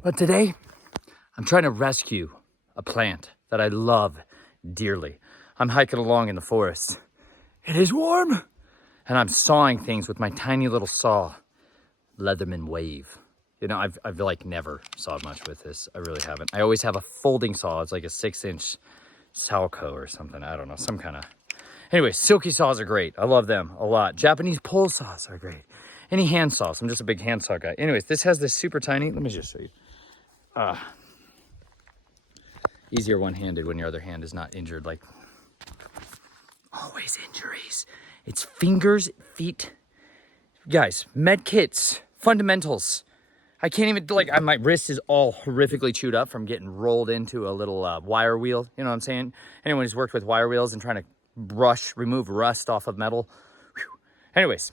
But today, I'm trying to rescue a plant that I love dearly. I'm hiking along in the forest. It is warm, and I'm sawing things with my tiny little saw, Leatherman Wave. You know, I've like never sawed much with this. I really haven't. I always have a folding saw. It's like a 6-inch Salco or something. I don't know, some kind of. Anyway, silky saws are great. I love them a lot. Japanese pole saws are great. Any hand saws. I'm just a big hand saw guy. Anyways, this has this super tiny. Let me just show you. Easier one-handed when your other hand is not injured. Like always injuries. It's fingers, feet. Guys, med kits, fundamentals. I can't even, like, my wrist is all horrifically chewed up from getting rolled into a little wire wheel. You know what I'm saying? Anyone who's worked with wire wheels and trying to remove rust off of metal. Whew. Anyways,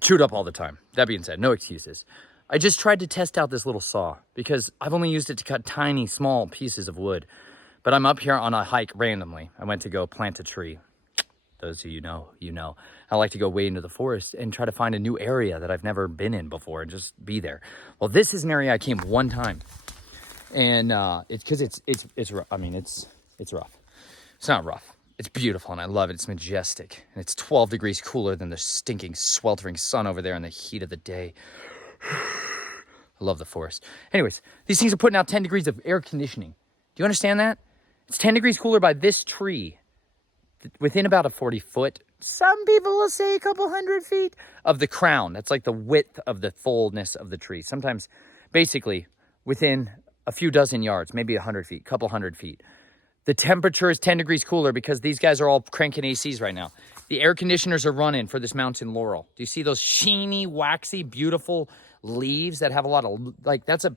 chewed up all the time. That being said, no excuses. I just tried to test out this little saw because I've only used it to cut tiny, small pieces of wood. But I'm up here on a hike randomly. I went to go plant a tree. Those of you know, you know. I like to go way into the forest and try to find a new area that I've never been in before and just be there. Well, this is an area I came one time, and it's because it's rough. I mean, it's rough. It's not rough. It's beautiful, and I love it. It's majestic, and it's 12 degrees cooler than the stinking, sweltering sun over there in the heat of the day. I love the forest. Anyways, these things are putting out 10 degrees of air conditioning. Do you understand that? It's 10 degrees cooler by this tree. Within about a 40-foot, some people will say a couple 100 feet, of the crown. That's like the width of the fullness of the tree. Sometimes, basically, within a few dozen yards, maybe 100 feet, couple 100 feet. The temperature is 10 degrees cooler because these guys are all cranking ACs right now. The air conditioners are running for this mountain laurel. Do you see those sheeny, waxy, beautiful leaves that have a lot of, like, that's a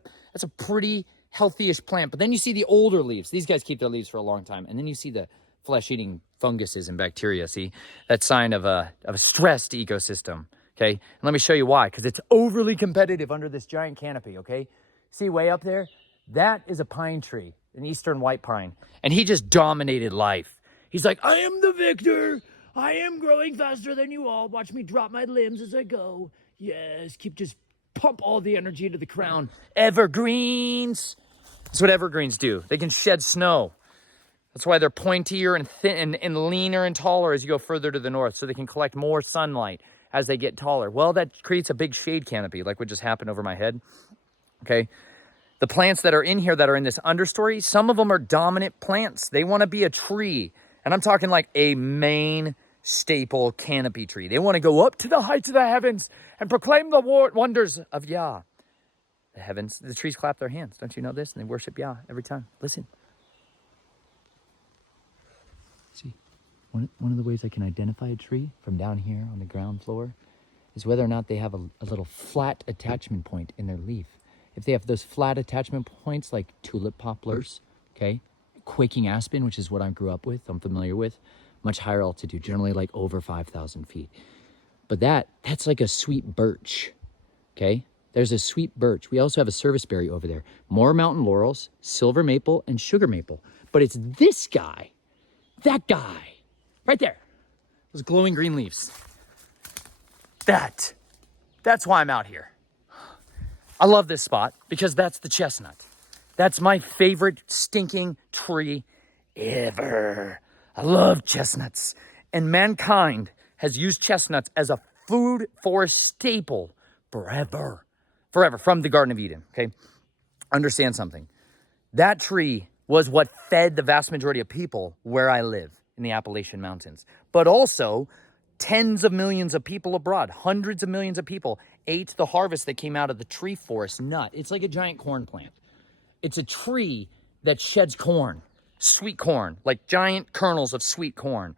pretty healthy-ish plant. But then you see the older leaves. These guys keep their leaves for a long time. And then you see the flesh-eating funguses and bacteria. See, that's sign of a stressed ecosystem. Okay, and let me show you why. Because it's overly competitive under this giant canopy. Okay, see way up there, that is a pine tree, an eastern white pine, and he just dominated life. He's like, I am the victor. I am growing faster than you all. Watch me drop my limbs as I go. Yes, just pump all the energy into the crown. Evergreens. That's what evergreens do. They can shed snow. That's why they're pointier and thin and leaner and taller as you go further to the north, so they can collect more sunlight as they get taller. Well, that creates a big shade canopy, like what just happened over my head. Okay. The plants that are in here that are in this understory, some of them are dominant plants. They want to be a tree. And I'm talking like a main staple canopy tree. They want to go up to the heights of the heavens and proclaim the wonders of Yah. The heavens, the trees clap their hands. Don't you know this? And they worship Yah every time. Listen. See, one of the ways I can identify a tree from down here on the ground floor is whether or not they have a little flat attachment point in their leaf. If they have those flat attachment points like tulip poplars, okay, quaking aspen, which is what I grew up with, I'm familiar with, much higher altitude, generally like over 5,000 feet. But that's like a sweet birch, okay? There's a sweet birch. We also have a serviceberry over there. More mountain laurels, silver maple, and sugar maple. But it's this guy. That guy, right there, those glowing green leaves. That's why I'm out here. I love this spot because that's the chestnut. That's my favorite stinking tree ever. I love chestnuts. And mankind has used chestnuts as a food forest staple forever. Forever, from the Garden of Eden, okay? Understand something. That tree was what fed the vast majority of people where I live in the Appalachian Mountains. But also, tens of millions of people abroad, hundreds of millions of people ate the harvest that came out of the tree forest nut. It's like a giant corn plant. It's a tree that sheds corn, sweet corn, like giant kernels of sweet corn.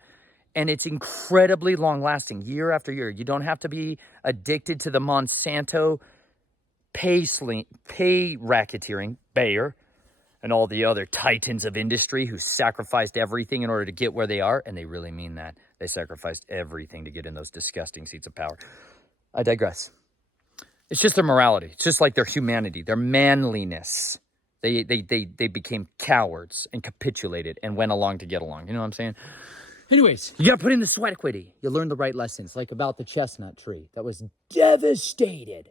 And it's incredibly long-lasting, year after year. You don't have to be addicted to the Monsanto pay racketeering, Bayer, and all the other titans of industry who sacrificed everything in order to get where they are. And they really mean that. They sacrificed everything to get in those disgusting seats of power. I digress. It's just their morality. It's just like their humanity, their manliness. They became cowards and capitulated and went along to get along. You know what I'm saying? Anyways, you got to put in the sweat equity. You learn the right lessons, like about the chestnut tree that was devastated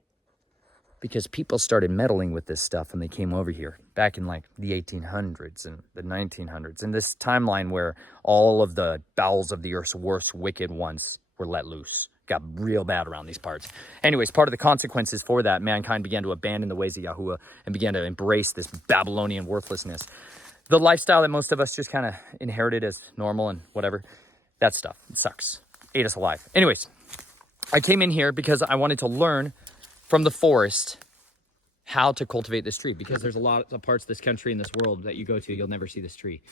because people started meddling with this stuff when they came over here back in like the 1800s and the 1900s. And this timeline where all of the bowels of the earth's worst wicked ones were let loose. Got real bad around these parts. Anyways, part of the consequences for that, mankind began to abandon the ways of Yahuwah and began to embrace this Babylonian worthlessness. The lifestyle that most of us just kind of inherited as normal and whatever, that stuff, it sucks. Ate us alive. Anyways, I came in here because I wanted to learn from the forest how to cultivate this tree, because there's a lot of parts of this country and this world that you go to, you'll never see this tree.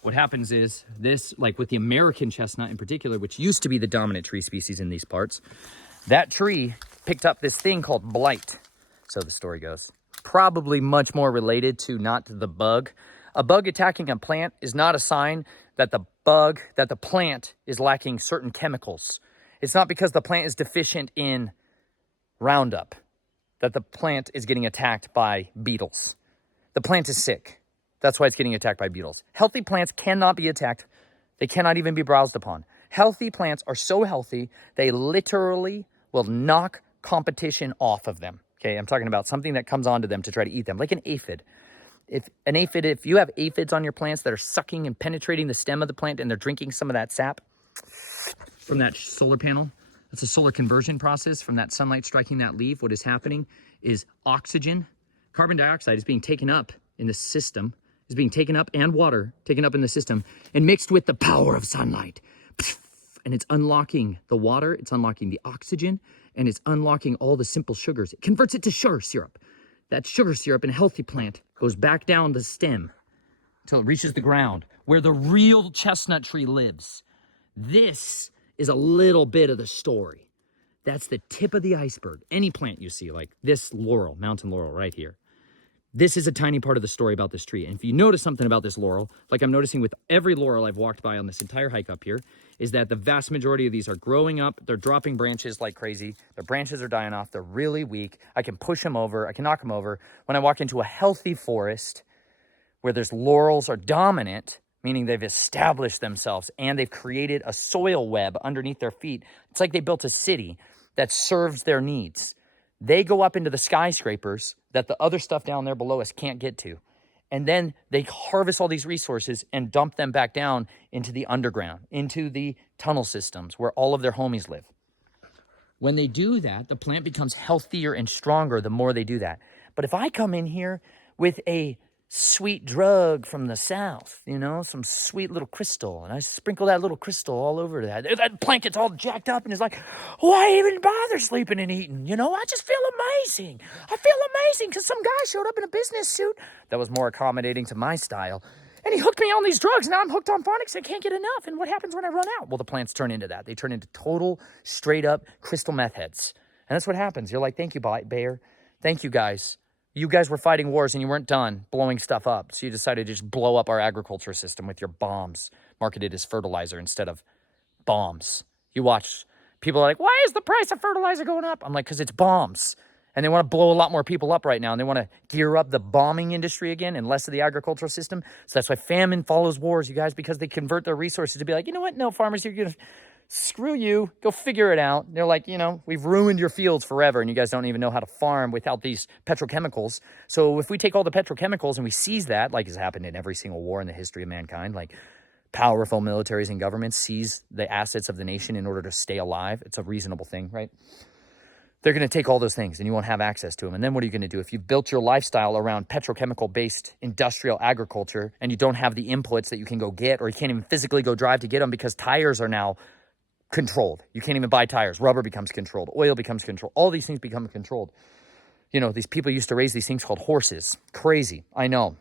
What happens is this, like with the American chestnut in particular, which used to be the dominant tree species in these parts, that tree picked up this thing called blight. So the story goes. Probably much more related to not the bug. A bug attacking a plant is not a sign that the plant is lacking certain chemicals. It's not because the plant is deficient in Roundup that the plant is getting attacked by beetles. The plant is sick. That's why it's getting attacked by beetles. Healthy plants cannot be attacked. They cannot even be browsed upon. Healthy plants are so healthy, they literally will knock competition off of them. Okay, I'm talking about something that comes onto them to try to eat them, like an aphid. If you have aphids on your plants that are sucking and penetrating the stem of the plant and they're drinking some of that sap from that solar panel, that's a solar conversion process from that sunlight striking that leaf. What is happening is oxygen, carbon dioxide is being taken up in the system, is being taken up, and water taken up in the system and mixed with the power of sunlight. And it's unlocking the water, it's unlocking the oxygen, and it's unlocking all the simple sugars. It converts it to sugar syrup. That sugar syrup in a healthy plant goes back down the stem until it reaches the ground where the real chestnut tree lives. This is a little bit of the story. That's the tip of the iceberg. Any plant you see, like this laurel, mountain laurel right here. This is a tiny part of the story about this tree. And if you notice something about this laurel, like I'm noticing with every laurel I've walked by on this entire hike up here, is that the vast majority of these are growing up. They're dropping branches like crazy. Their branches are dying off. They're really weak. I can push them over. I can knock them over. When I walk into a healthy forest where there's laurels are dominant, meaning they've established themselves and they've created a soil web underneath their feet. It's like they built a city that serves their needs. They go up into the skyscrapers that the other stuff down there below us can't get to. And then they harvest all these resources and dump them back down into the underground, into the tunnel systems where all of their homies live. When they do that, the plant becomes healthier and stronger the more they do that. But if I come in here with a sweet drug from the south, you know, some sweet little crystal, and I sprinkle that little crystal all over that plant gets all jacked up and is like, why even bother sleeping and eating? You know, I just feel amazing. I feel amazing because some guy showed up in a business suit that was more accommodating to my style, and he hooked me on these drugs. Now I'm hooked on phonics. I can't get enough. And what happens when I run out? Well, the plants turn into that. They turn into total, straight up crystal meth heads. And that's what happens. You're like, thank you, Bayer. Thank you, guys. You guys were fighting wars and you weren't done blowing stuff up. So you decided to just blow up our agriculture system with your bombs, marketed as fertilizer instead of bombs. You watch, people are like, why is the price of fertilizer going up? I'm like, because it's bombs. And they want to blow a lot more people up right now. And they want to gear up the bombing industry again and less of the agricultural system. So that's why famine follows wars, you guys, because they convert their resources to be like, you know what? No, farmers, you're going to screw you. Go figure it out. They're like, you know, we've ruined your fields forever and you guys don't even know how to farm without these petrochemicals. So if we take all the petrochemicals and we seize that, like has happened in every single war in the history of mankind, like powerful militaries and governments seize the assets of the nation in order to stay alive. It's a reasonable thing, right? They're going to take all those things and you won't have access to them. And then what are you going to do? If you've built your lifestyle around petrochemical-based industrial agriculture and you don't have the inputs that you can go get, or you can't even physically go drive to get them because tires are now controlled. You can't even buy tires. Rubber becomes controlled. Oil becomes controlled. All these things become controlled. You know, these people used to raise these things called horses. Crazy. I know.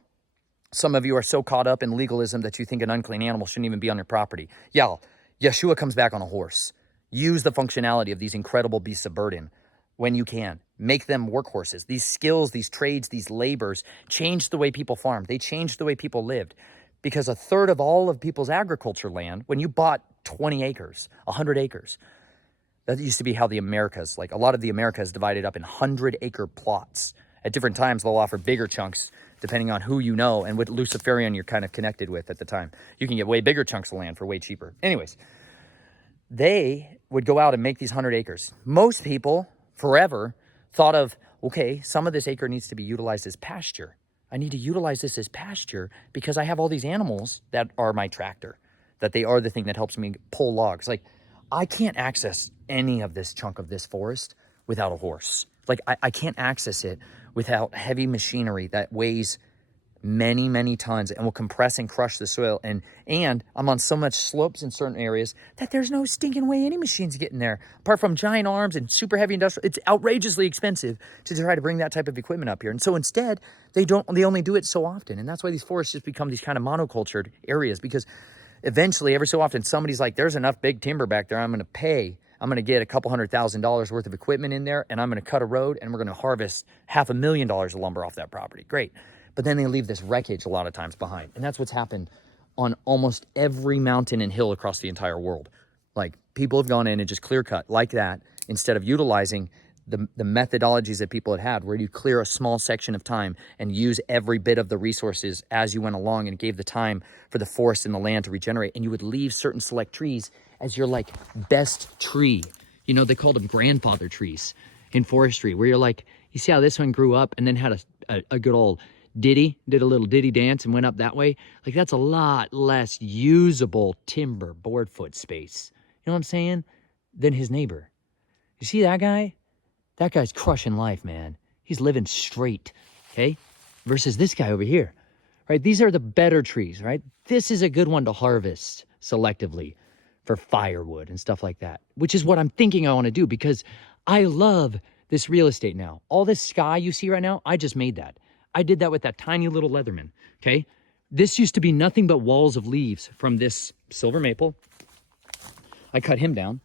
Some of you are so caught up in legalism that you think an unclean animal shouldn't even be on your property. Yeah, Yeshua comes back on a horse. Use the functionality of these incredible beasts of burden when you can. Make them workhorses. These skills, these trades, these labors changed the way people farmed. They changed the way people lived. Because a third of all of people's agriculture land, when you bought 20 acres, 100 acres, that used to be how the Americas, like a lot of the Americas divided up in 100-acre plots. At different times, they'll offer bigger chunks depending on who you know and what Luciferian you're kind of connected with at the time. You can get way bigger chunks of land for way cheaper. Anyways, they would go out and make these 100 acres. Most people forever thought of okay, some of this acre needs to be utilized as pasture. I need to utilize this as pasture because I have all these animals that are my tractor, that they are the thing that helps me pull logs. Like, I can't access any of this chunk of this forest without a horse. Like, I can't access it without heavy machinery that weighs many, many tons and will compress and crush the soil. And I'm on so much slopes in certain areas that there's no stinking way any machine's getting there. Apart from giant arms and super heavy industrial, it's outrageously expensive to try to bring that type of equipment up here. And so instead, they only do it so often. And that's why these forests just become these kind of monocultured areas, because eventually, every so often, somebody's like, there's enough big timber back there. I'm going to get a couple $100,000 worth of equipment in there, and I'm going to cut a road, and we're going to harvest $500,000 of lumber off that property. Great. But then they leave this wreckage a lot of times behind. And that's what's happened on almost every mountain and hill across the entire world. Like, people have gone in and just clear cut like that instead of utilizing the methodologies that people had, where you clear a small section of time and use every bit of the resources as you went along, and gave the time for the forest and the land to regenerate. And you would leave certain select trees as your like best tree. You know, they called them grandfather trees in forestry, where you're like, you see how this one grew up and then had a good old did a little ditty dance and went up that way. Like, that's a lot less usable timber board foot space, you know what I'm saying, than his neighbor. You see that guy? That guy's crushing life, man. He's living straight, okay? Versus this guy over here, right? These are the better trees, right? This is a good one to harvest selectively for firewood and stuff like that, which is what I'm thinking I want to do, because I love this real estate now. All this sky you see right now, I just made that. I did that with that tiny little Leatherman, okay? This used to be nothing but walls of leaves from this silver maple. I cut him down.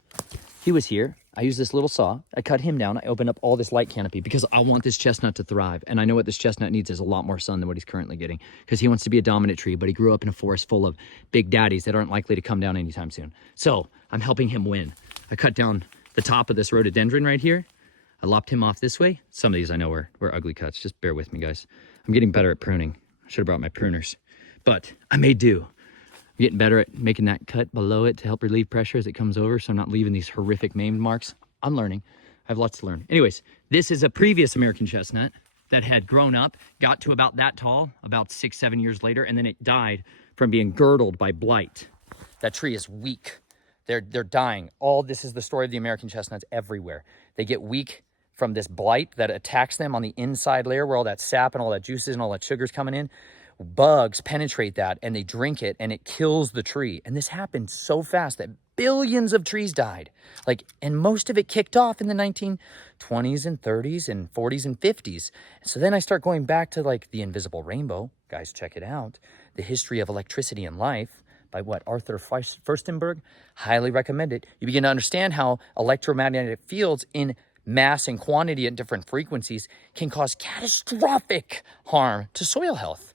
He was here. I used this little saw. I cut him down. I opened up all this light canopy because I want this chestnut to thrive. And I know what this chestnut needs is a lot more sun than what he's currently getting, because he wants to be a dominant tree, but he grew up in a forest full of big daddies that aren't likely to come down anytime soon. So I'm helping him win. I cut down the top of this rhododendron right here. I lopped him off this way. Some of these I know were ugly cuts. Just bear with me, guys. I'm getting better at pruning. I should have brought my pruners, but I may do. I'm getting better at making that cut below it to help relieve pressure as it comes over, so I'm not leaving these horrific maimed marks. I'm learning. I have lots to learn. Anyways, this is a previous American chestnut that had grown up, got to about that tall, about 6-7 years later, and then it died from being girdled by blight. That tree is weak. They're dying. This is the story of the American chestnuts everywhere. They get weak from this blight that attacks them on the inside layer, where all that sap and all that juices and all that sugar's coming in. Bugs penetrate that and they drink it, and it kills the tree. And this happened so fast that billions of trees died. And most of it kicked off in the 1920s and 30s and 40s and 50s. So then I start going back to the invisible rainbow. Guys, check it out. The History of Electricity and Life by Arthur Furstenberg. Highly recommend it. You begin to understand how electromagnetic fields in mass and quantity at different frequencies can cause catastrophic harm to soil health.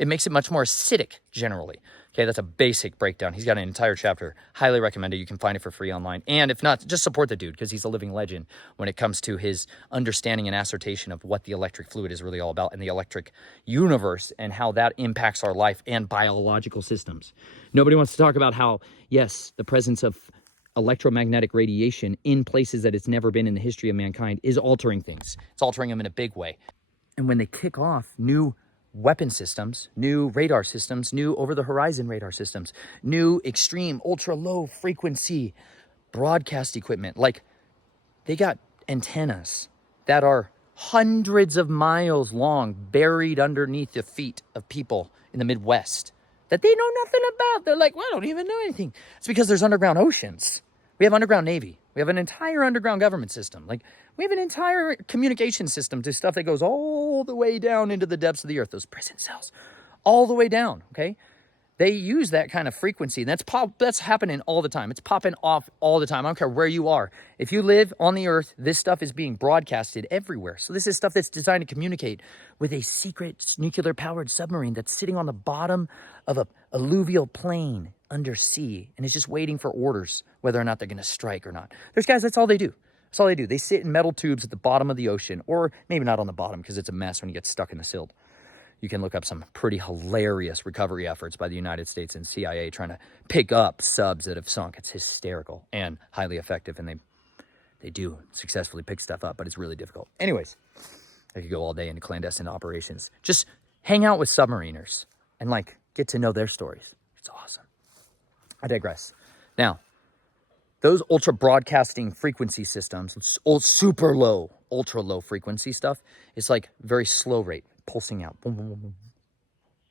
It makes it much more acidic generally. Okay, that's a basic breakdown. He's got an entire chapter. Highly recommend it. You can find it for free online. And if not, just support the dude, because he's a living legend when it comes to his understanding and assertion of what the electric fluid is really all about, and the electric universe, and how that impacts our life and biological systems. Nobody wants to talk about how, yes, the presence of electromagnetic radiation in places that it's never been in the history of mankind is altering things. It's altering them in a big way. And when they kick off new weapon systems, new radar systems, new over-the-horizon radar systems, new extreme ultra-low frequency broadcast equipment, they got antennas that are hundreds of miles long, buried underneath the feet of people in the Midwest that they know nothing about. They're like, well, I don't even know anything. It's because there's underground oceans. We have underground Navy. We have an entire underground government system. We have an entire communication system to stuff that goes all the way down into the depths of the earth, those prison cells, all the way down, okay? They use that kind of frequency. That's happening all the time. It's popping off all the time. I don't care where you are. If you live on the earth, this stuff is being broadcasted everywhere. So this is stuff that's designed to communicate with a secret nuclear-powered submarine that's sitting on the bottom of a alluvial plain undersea, and it's just waiting for orders whether or not they're going to strike or not. There's guys, that's all they do. That's all they do. They sit in metal tubes at the bottom of the ocean, or maybe not on the bottom because it's a mess when you get stuck in the silt. You can look up some pretty hilarious recovery efforts by the United States and CIA trying to pick up subs that have sunk. It's hysterical and highly effective, and They do successfully pick stuff up, but it's really difficult. Anyways, I could go all day into clandestine operations. Just hang out with submariners and like get to know their stories. It's awesome. I digress. Now, those ultra broadcasting frequency systems, super low, ultra low frequency stuff, is like very slow rate, pulsing out. Boom, boom, boom, boom.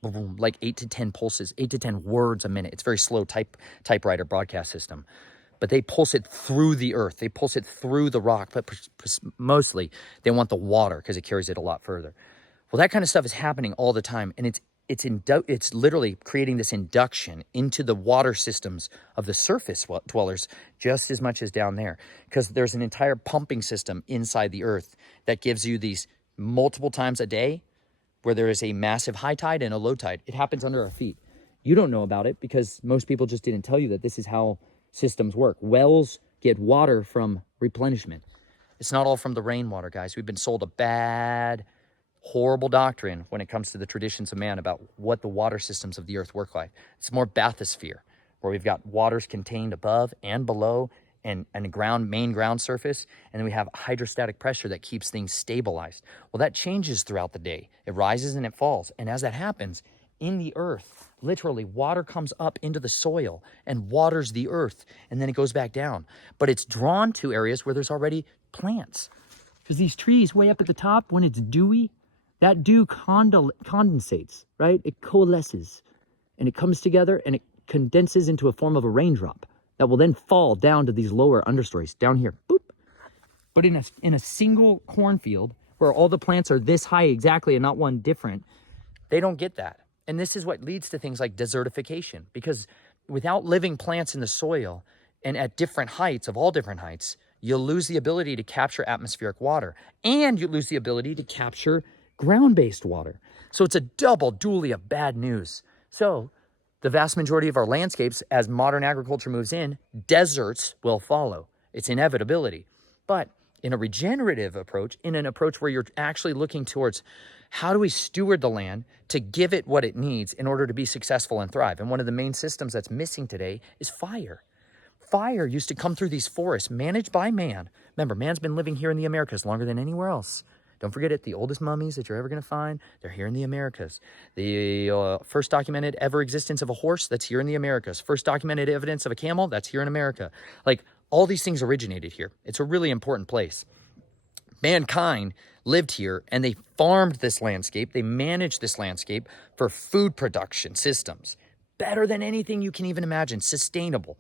Boom, boom, like 8 to 10 pulses, 8 to 10 words a minute. It's very slow typewriter broadcast system. But they pulse it through the earth. They pulse it through the rock. But mostly, they want the water because it carries it a lot further. Well, that kind of stuff is happening all the time. And it's literally creating this induction into the water systems of the surface dwellers just as much as down there. Because there's an entire pumping system inside the earth that gives you these multiple times a day where there is a massive high tide and a low tide. It happens under our feet. You don't know about it because most people just didn't tell you that this is how systems work. Wells get water from replenishment. It's not all from the rainwater, guys. We've been sold a bad, horrible doctrine when it comes to the traditions of man about what the water systems of the earth work like. It's more bathysphere, where we've got waters contained above and below and a main ground surface, and then we have hydrostatic pressure that keeps things stabilized. Well, that changes throughout the day. It rises and it falls. And as that happens, in the earth, literally, water comes up into the soil and waters the earth, and then it goes back down. But it's drawn to areas where there's already plants. Because these trees way up at the top, when it's dewy, that dew condensates, right? It coalesces, and it comes together, and it condenses into a form of a raindrop that will then fall down to these lower understories, down here, boop. But in a single cornfield, where all the plants are this high exactly and not one different, they don't get that. And this is what leads to things like desertification, because without living plants in the soil and at different heights, of all different heights, you'll lose the ability to capture atmospheric water, and you lose the ability to capture ground-based water. So it's a double dually of bad news. So the vast majority of our landscapes, as modern agriculture moves in, deserts will follow. It's inevitability. But in a regenerative approach, in an approach where you're actually looking towards how do we steward the land to give it what it needs in order to be successful and thrive? And one of the main systems that's missing today is fire. Fire used to come through these forests managed by man. Remember, man's been living here in the Americas longer than anywhere else. Don't forget it, the oldest mummies that you're ever going to find, they're here in the Americas. The first documented ever existence of a horse, that's here in the Americas. First documented evidence of a camel, that's here in America. Like, all these things originated here. It's a really important place. Mankind lived here, and they farmed this landscape. They managed this landscape for food production systems. Better than anything you can even imagine, sustainable.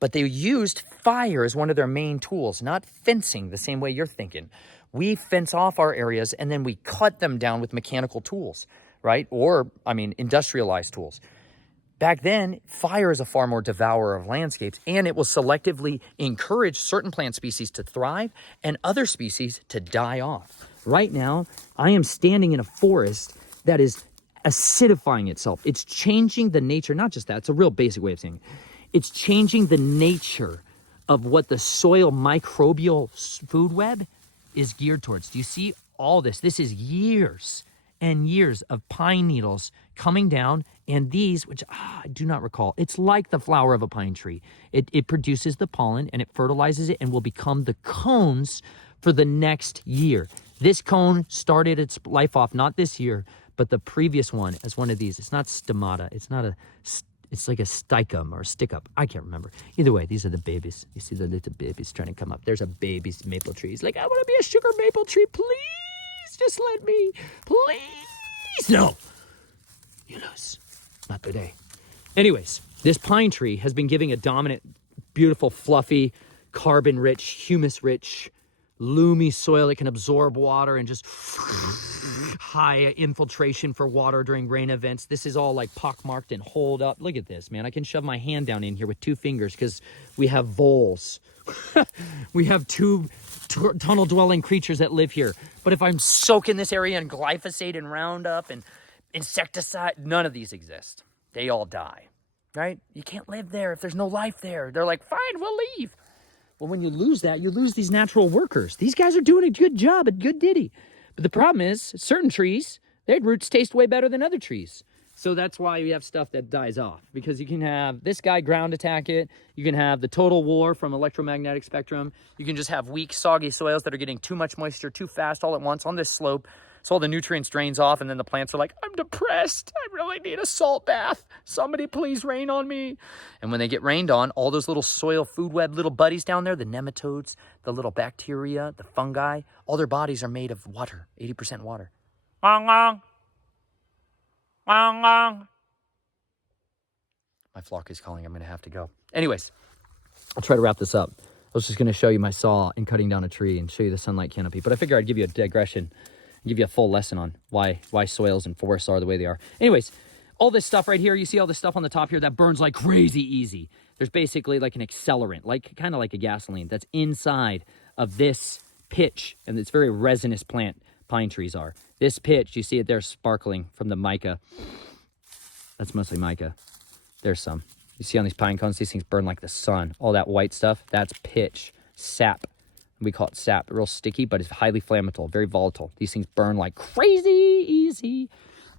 But they used fire as one of their main tools, not fencing the same way you're thinking. We fence off our areas, and then we cut them down with mechanical tools, right? Or, industrialized tools. Back then, fire is a far more devourer of landscapes, and it will selectively encourage certain plant species to thrive and other species to die off. Right now, I am standing in a forest that is acidifying itself. It's changing the nature, not just that, it's a real basic way of saying it. It's changing the nature of what the soil microbial food web is geared towards. Do you see all this? This is years and years of pine needles coming down, and these, which I do not recall, it's like the flower of a pine tree. It produces the pollen, and it fertilizes it, and will become the cones for the next year. This cone started its life off not this year, but the previous one as one of these. It's not stomata. It's like a sticum or a stick-up. I can't remember. Either way, these are the babies. You see the little babies trying to come up. There's a baby's maple tree. He's like, I want to be a sugar maple tree. Please, just let me. Please. No. You lose. Not today. Anyways, this pine tree has been giving a dominant, beautiful, fluffy, carbon-rich, humus-rich, loomy soil that can absorb water and just high infiltration for water during rain events. This is all like pockmarked and holed up. Look at this, man. I can shove my hand down in here with 2 fingers because we have voles. We have 2 tunnel-dwelling creatures that live here. But if I'm soaking this area in glyphosate and Roundup and insecticide, none of these exist. They all die, right? You can't live there if there's no life there. They're like, fine, we'll leave. Well, when you lose that, you lose these natural workers. These guys are doing a good job, a good ditty. But the problem is, certain trees, their roots taste way better than other trees. So that's why you have stuff that dies off, because you can have this guy ground attack it. You can have the total war from electromagnetic spectrum. You can just have weak, soggy soils that are getting too much moisture too fast all at once on this slope. So all the nutrients drains off, and then the plants are like, I'm depressed. I really need a salt bath. Somebody please rain on me. And when they get rained on, all those little soil food web little buddies down there, the nematodes, the little bacteria, the fungi, all their bodies are made of water, 80% water. My flock is calling. I'm going to have to go. Anyways, I'll try to wrap this up. I was just going to show you my saw in cutting down a tree and show you the sunlight canopy. But I figure I'd give you a digression, give you a full lesson on why soils and forests are the way they are. Anyways, all this stuff right here, you see all this stuff on the top here that burns like crazy easy. There's basically like an accelerant, like kind of like a gasoline that's inside of this pitch. And it's very resinous plant, pine trees are. This pitch, you see it there sparkling from the mica. That's mostly mica. There's some. You see on these pine cones, these things burn like the sun. All that white stuff, that's pitch, sap. We call it sap, real sticky, but it's highly flammable, very volatile. These things burn like crazy easy.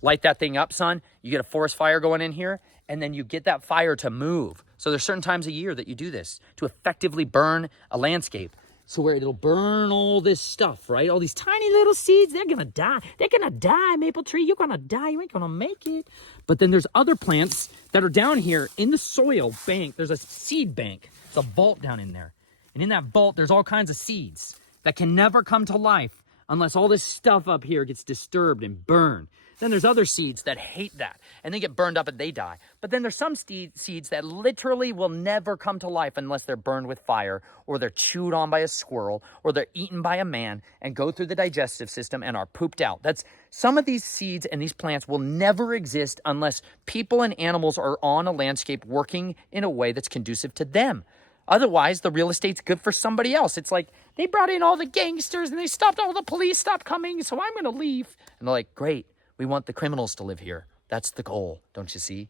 Light that thing up, son. You get a forest fire going in here, and then you get that fire to move. So there's certain times a year that you do this to effectively burn a landscape. So where it'll burn all this stuff, right? All these tiny little seeds, they're gonna die. They're gonna die, maple tree. You're gonna die. You ain't gonna make it. But then there's other plants that are down here in the soil bank. There's a seed bank. It's a vault down in there. And in that vault, there's all kinds of seeds that can never come to life unless all this stuff up here gets disturbed and burned. Then there's other seeds that hate that, and they get burned up and they die. But then there's some seeds that literally will never come to life unless they're burned with fire, or they're chewed on by a squirrel, or they're eaten by a man and go through the digestive system and are pooped out. That's some of these seeds and these plants will never exist unless people and animals are on a landscape working in a way that's conducive to them. Otherwise, the real estate's good for somebody else. It's like, they brought in all the gangsters and they stopped all the police, stopped coming, so I'm going to leave. And they're like, great. We want the criminals to live here. That's the goal, don't you see?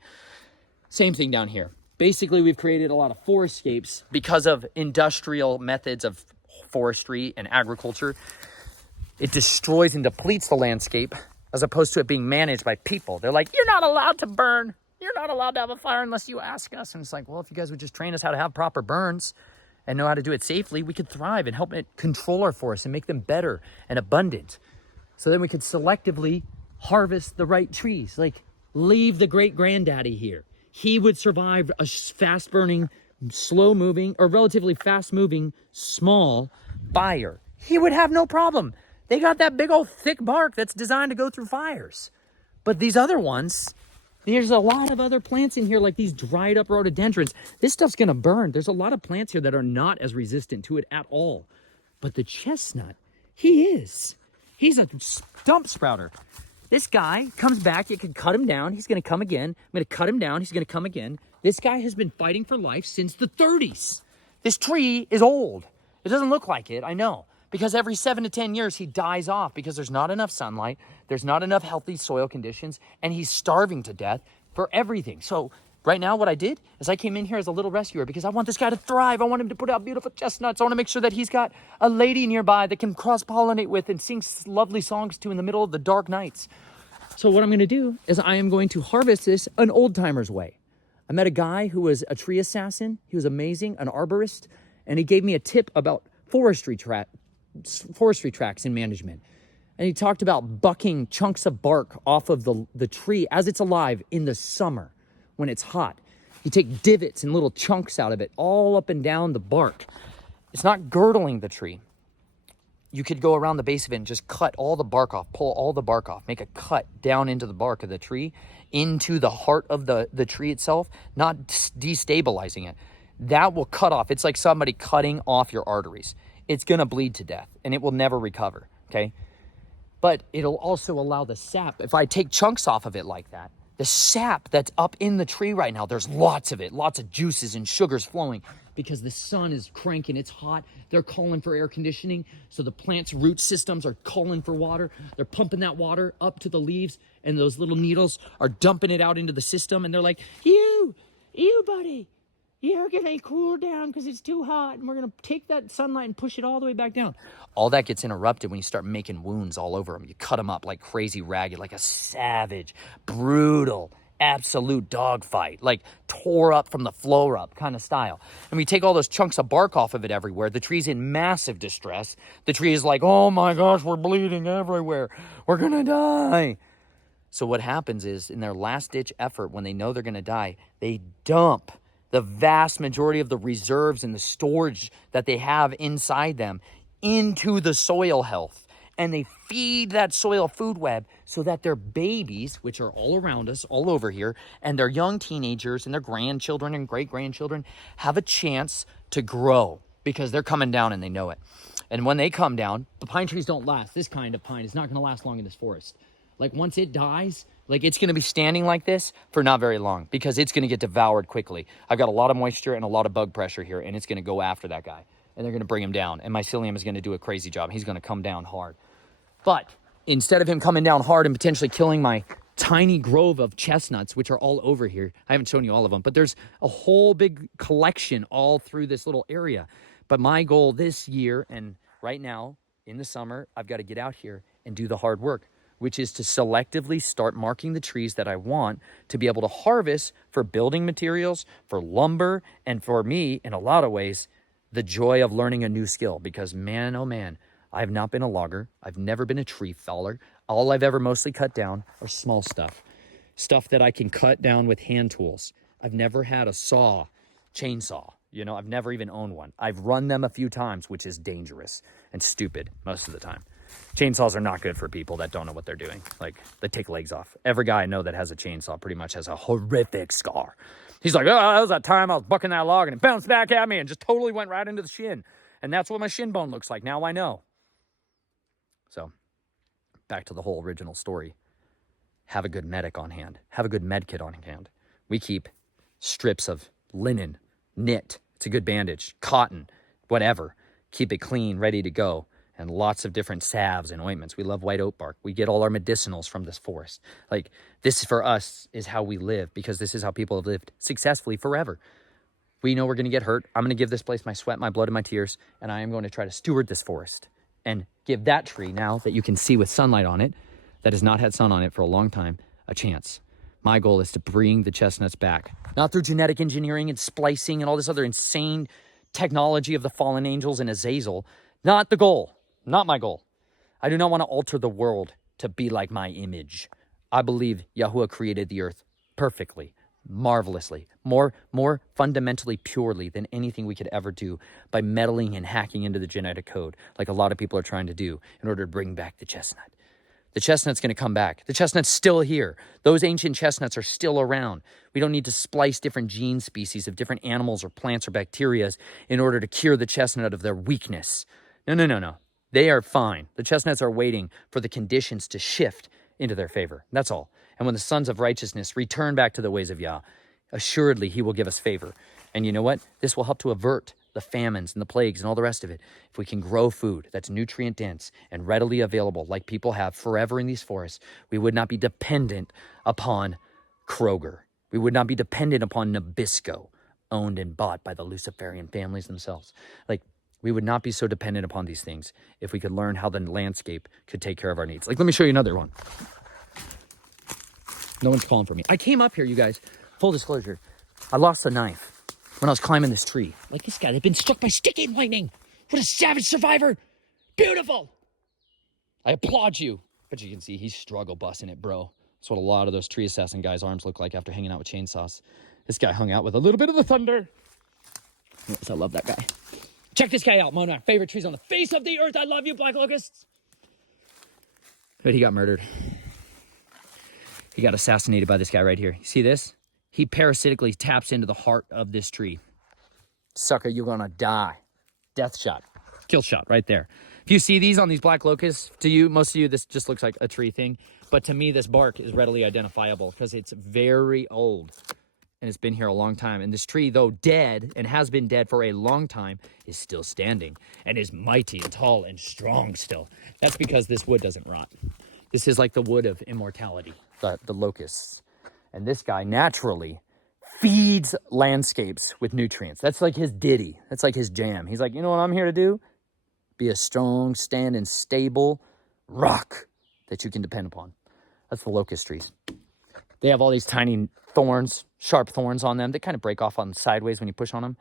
Same thing down here. Basically, we've created a lot of forestscapes because of industrial methods of forestry and agriculture. It destroys and depletes the landscape as opposed to it being managed by people. They're like, you're not allowed to burn. You're not allowed to have a fire unless you ask us. And it's like, well, if you guys would just train us how to have proper burns and know how to do it safely, we could thrive and help it control our forests and make them better and abundant. So then we could selectively harvest the right trees. Like, leave the great granddaddy here. He would survive a fast burning, slow moving, or relatively fast moving, small fire. He would have no problem. They got that big old thick bark that's designed to go through fires. But these other ones, there's a lot of other plants in here, like these dried up rhododendrons. This stuff's gonna burn. There's a lot of plants here that are not as resistant to it at all. But the chestnut, he is. He's a stump sprouter. This guy comes back, you can cut him down, he's gonna come again. I'm gonna cut him down, he's gonna come again. This guy has been fighting for life since the 30s. This tree is old. It doesn't look like it, I know. Because every 7 to 10 years, he dies off because there's not enough sunlight, there's not enough healthy soil conditions, and he's starving to death for everything. So right now, what I did is I came in here as a little rescuer because I want this guy to thrive. I want him to put out beautiful chestnuts. I want to make sure that he's got a lady nearby that can cross-pollinate with and sing lovely songs to in the middle of the dark nights. So what I'm going to do is I am going to harvest this an old-timer's way. I met a guy who was a tree assassin. He was amazing, an arborist, and he gave me a tip about forestry tracks in management. And he talked about bucking chunks of bark off of the tree as it's alive in the summer when it's hot. You take divots and little chunks out of it all up and down the bark. It's not girdling the tree. You could go around the base of it and just cut all the bark off, pull all the bark off, make a cut down into the bark of the tree, into the heart of the tree itself, not destabilizing it. That will cut off. It's like somebody cutting off your arteries. It's going to bleed to death, and it will never recover, okay? But it'll also allow the sap. If I take chunks off of it like that, the sap that's up in the tree right now, there's lots of it, lots of juices and sugars flowing because the sun is cranking, it's hot. They're calling for air conditioning. So the plant's root systems are calling for water. They're pumping that water up to the leaves, and those little needles are dumping it out into the system. And they're like, you buddy, you're gonna cool down because it's too hot, and we're gonna take that sunlight and push it all the way back down. All that gets interrupted when you start making wounds all over them. You cut them up like crazy ragged, like a savage, brutal absolute dogfight, like tore up from the floor up kind of style. And we take all those chunks of bark off of it everywhere. The tree's in massive distress. The tree is like, oh my gosh, we're bleeding everywhere. We're going to die. So what happens is, in their last-ditch effort, when they know they're going to die, they dump the vast majority of the reserves and the storage that they have inside them into the soil health. And they feed that soil food web so that their babies, which are all around us, all over here, and their young teenagers and their grandchildren and great-grandchildren have a chance to grow, because they're coming down and they know it. And when they come down, the pine trees don't last. This kind of pine is not going to last long in this forest. Like, once it dies, like, it's going to be standing like this for not very long, because it's going to get devoured quickly. I've got a lot of moisture and a lot of bug pressure here, and it's going to go after that guy. And they're going to bring him down. And mycelium is going to do a crazy job. He's going to come down hard. But instead of him coming down hard and potentially killing my tiny grove of chestnuts, which are all over here, I haven't shown you all of them, but there's a whole big collection all through this little area. But my goal this year, and right now in the summer, I've got to get out here and do the hard work, which is to selectively start marking the trees that I want to be able to harvest for building materials, for lumber, and for me, in a lot of ways, the joy of learning a new skill. Because man, oh man, I've not been a logger. I've never been a tree feller. All I've ever mostly cut down are small stuff. Stuff that I can cut down with hand tools. I've never had a chainsaw. You know, I've never even owned one. I've run them a few times, which is dangerous and stupid most of the time. Chainsaws are not good for people that don't know what they're doing. Like, they take legs off. Every guy I know that has a chainsaw pretty much has a horrific scar. He's like, oh, that was that time I was bucking that log and it bounced back at me and just totally went right into the shin. And that's what my shin bone looks like. Now I know. So, back to the whole original story. Have a good medic on hand. Have a good med kit on hand. We keep strips of linen, knit. It's a good bandage. Cotton, whatever. Keep it clean, ready to go. And lots of different salves and ointments. We love white oak bark. We get all our medicinals from this forest. Like, this for us is how we live, because this is how people have lived successfully forever. We know we're going to get hurt. I'm going to give this place my sweat, my blood, and my tears, and I am going to try to steward this forest and give that tree, now that you can see with sunlight on it, that has not had sun on it for a long time, a chance. My goal is to bring the chestnuts back, not through genetic engineering and splicing and all this other insane technology of the fallen angels and Azazel. Not the goal. Not my goal. I do not want to alter the world to be like my image. I believe Yahuwah created the earth perfectly, marvelously, more fundamentally purely than anything we could ever do by meddling and hacking into the genetic code, like a lot of people are trying to do in order to bring back the chestnut. The chestnut's going to come back. The chestnut's still here. Those ancient chestnuts are still around. We don't need to splice different gene species of different animals or plants or bacteria in order to cure the chestnut of their weakness. No. They are fine. The chestnuts are waiting for the conditions to shift into their favor. That's all. And when the sons of righteousness return back to the ways of Yah, assuredly he will give us favor. And you know what? This will help to avert the famines and the plagues and all the rest of it. If we can grow food that's nutrient dense and readily available, like people have forever in these forests, we would not be dependent upon Kroger. We would not be dependent upon Nabisco, owned and bought by the Luciferian families themselves. Like, we would not be so dependent upon these things if we could learn how the landscape could take care of our needs. Like, let me show you another one. No one's calling for me. I came up here, you guys. Full disclosure. I lost a knife when I was climbing this tree. Like this guy, they've been struck by sticking lightning. What a savage survivor. Beautiful. I applaud you. But you can see he's struggle busting it, bro. That's what a lot of those tree assassin guys' arms look like after hanging out with chainsaws. This guy hung out with a little bit of the thunder. Yes, I love that guy. Check this guy out. One of my favorite trees on the face of the earth. I love you, black locusts. But he got murdered. He got assassinated by this guy right here. You see this? He parasitically taps into the heart of this tree. Sucker, you're gonna die. Death shot. Kill shot right there. If you see these on these black locusts, to you, most of you, this just looks like a tree thing. But to me, this bark is readily identifiable because it's very old. And it's been here a long time. And this tree, though dead, and has been dead for a long time, is still standing. And is mighty and tall and strong still. That's because this wood doesn't rot. This is like the wood of immortality, the locusts. And this guy naturally feeds landscapes with nutrients. That's like his ditty. That's like his jam. He's like, you know what I'm here to do? Be a strong, standing, stable rock that you can depend upon. That's the locust trees. They have all these tiny thorns, sharp thorns on them. They kind of break off on sideways when you push on them.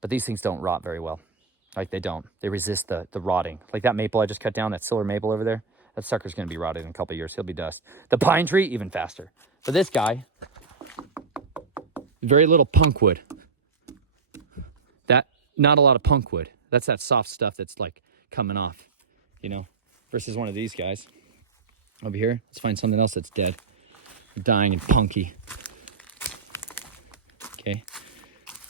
But these things don't rot very well. Like, they don't. They resist the rotting. Like that maple I just cut down, that silver maple over there, that sucker's going to be rotted in a couple of years. He'll be dust. The pine tree, even faster. But this guy, very little punk wood. That, not a lot of punk wood. That's that soft stuff that's like coming off, you know, versus one of these guys. Over here, let's find something else that's dead, dying and punky. Okay.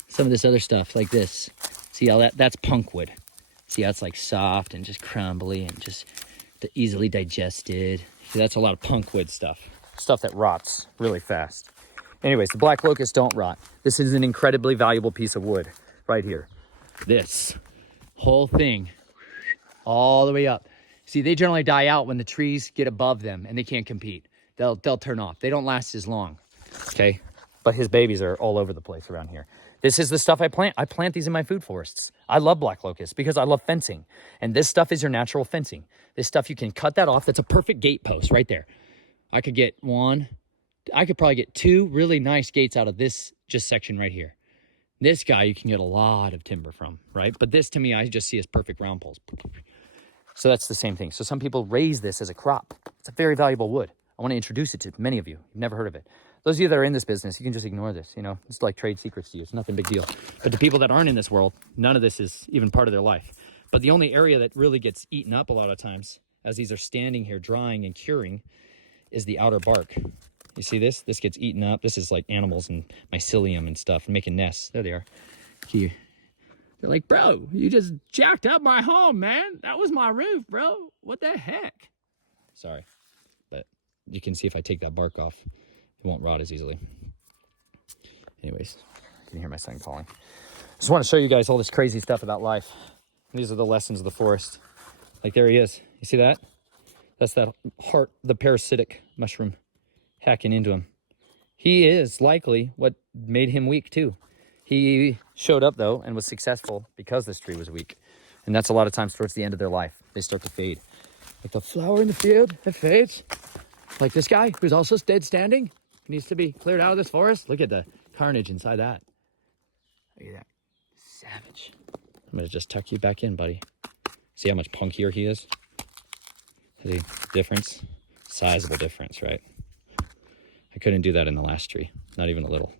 Some of this other stuff like this. See how that's punk wood. See how it's like soft and just crumbly and just easily digested. See, that's a lot of punk wood stuff. Stuff that rots really fast. Anyways, the black locust don't rot. This is an incredibly valuable piece of wood right here. This whole thing all the way up. See, they generally die out when the trees get above them and they can't compete. They'll turn off. They don't last as long. Okay? But his babies are all over the place around here. This is the stuff I plant. I plant these in my food forests. I love black locust because I love fencing. And this stuff is your natural fencing. This stuff, you can cut that off. That's a perfect gate post right there. I could get one. I could probably get 2 really nice gates out of this just section right here. This guy you can get a lot of timber from, right? But this to me, I just see as perfect round poles. So that's the same thing. So some people raise this as a crop. It's a very valuable wood. I want to introduce it to many of you. You've never heard of it. Those of you that are in this business, you can just ignore this, you know. It's like trade secrets to you. It's nothing big deal. But the people that aren't in this world, none of this is even part of their life. But the only area that really gets eaten up a lot of times, as these are standing here drying and curing, is the outer bark. You see this? This gets eaten up. This is like animals and mycelium and stuff and making nests. There they are. Here. They're like, bro, you just jacked up my home, man. That was my roof, bro. What the heck? Sorry. But you can see if I take that bark off, it won't rot as easily. Anyways, you can hear my son calling. Just want to show you guys all this crazy stuff about life. These are the lessons of the forest. Like, there he is. You see that? That's that heart, the parasitic mushroom hacking into him. He is likely what made him weak too. He showed up though and was successful because this tree was weak. And that's a lot of times towards the end of their life. They start to fade. Like the flower in the field, it fades. Like this guy who's also dead standing. Needs to be cleared out of this forest. Look at the carnage inside that. Look at that. Savage. I'm going to just tuck you back in, buddy. See how much punkier he is? See, difference? Sizable difference, right? I couldn't do that in the last tree. Not even a little.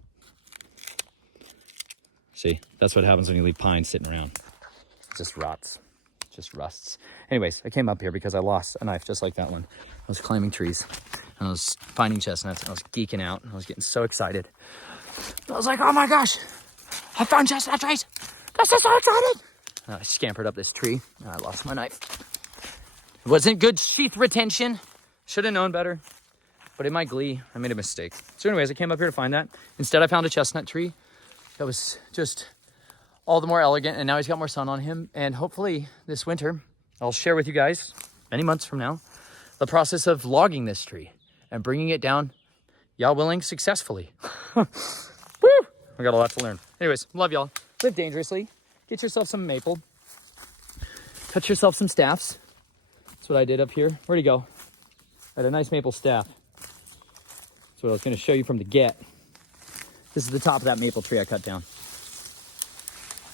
See, that's what happens when you leave pine sitting around. It just rots. It just rusts. Anyways, I came up here because I lost a knife just like that one. I was climbing trees. And I was finding chestnuts, and I was geeking out, and I was getting so excited. I was like, oh my gosh, I found chestnut trees. This is so exciting. And I scampered up this tree, and I lost my knife. It wasn't good sheath retention. Should have known better. But in my glee, I made a mistake. So anyways, I came up here to find that. Instead, I found a chestnut tree that was just all the more elegant, and now he's got more sun on him. And hopefully this winter, I'll share with you guys, many months from now, the process of logging this tree and bringing it down, y'all willing, successfully. Woo! I got a lot to learn. Anyways, love y'all. Live dangerously. Get yourself some maple. Cut yourself some staffs. That's what I did up here. Where'd he go? I had a nice maple staff. That's what I was going to show you from the get. This is the top of that maple tree I cut down.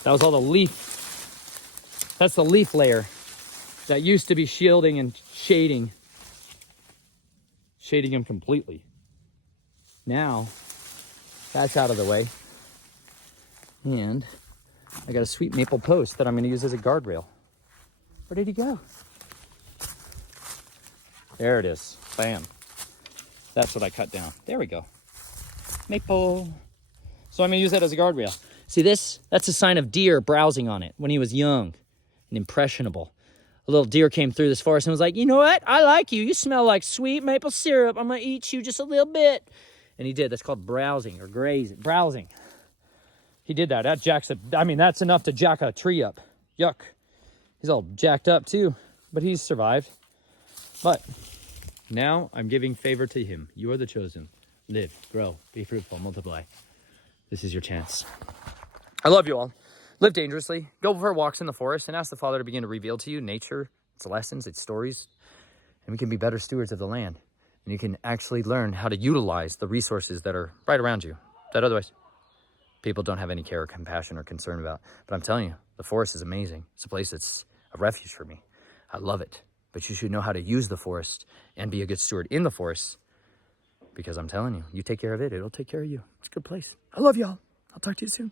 That was all the leaf. That's the leaf layer that used to be shielding and shading him completely. Now, that's out of the way. And I got a sweet maple post that I'm going to use as a guardrail. Where did he go? There it is. Bam. That's what I cut down. There we go. Maple. So I'm going to use that as a guardrail. See this? That's a sign of deer browsing on it when he was young and impressionable. A little deer came through this forest and was like, you know what? I like you. You smell like sweet maple syrup. I'm going to eat you just a little bit. And he did. That's called browsing or grazing. Browsing. He did that. That jacks that's enough to jack a tree up. Yuck. He's all jacked up too, but he's survived. But now I'm giving favor to him. You are the chosen. Live, grow, be fruitful, multiply. This is your chance. I love you all. Live dangerously. Go for walks in the forest and ask the Father to begin to reveal to you nature, its lessons, its stories, and we can be better stewards of the land. And you can actually learn how to utilize the resources that are right around you that otherwise people don't have any care or compassion or concern about. But I'm telling you, the forest is amazing. It's a place that's a refuge for me. I love it. But you should know how to use the forest and be a good steward in the forest, because I'm telling you, you take care of it, it'll take care of you. It's a good place. I love y'all. I'll talk to you soon.